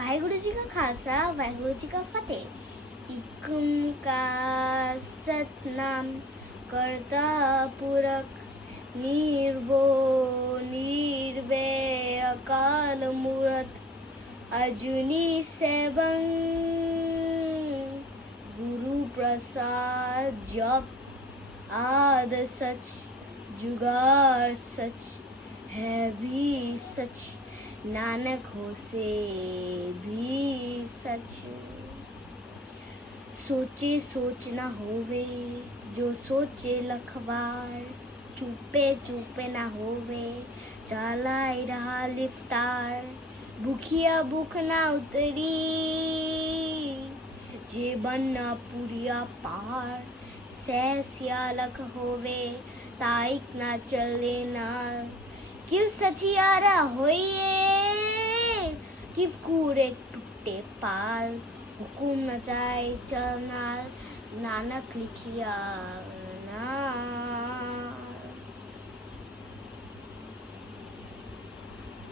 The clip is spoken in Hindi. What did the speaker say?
वाहेगुरु जी का खालसा वाहेगुरु जी का फतेह। एक ओंकार सतनाम करता पुरख निर्भो निर्भय अकाल मूरत अजूनी सेवं गुरु प्रसाद जप आद सच जुगाड़ सच है भी सच नानक हो से भी सच। सोचे सोच ना होवे जो सोचे लखवार चुपे चुपे ना होवे चालाई रहा लिफ्तार भूखिया भूख ना उतरी जे बनना पुरिया पार सैसिया लख होवे ताइक ना चले ना किव सचियारा होइए किव कूरे टूटे पाल हुकुम न जाए चलना नानक लिखिया ना।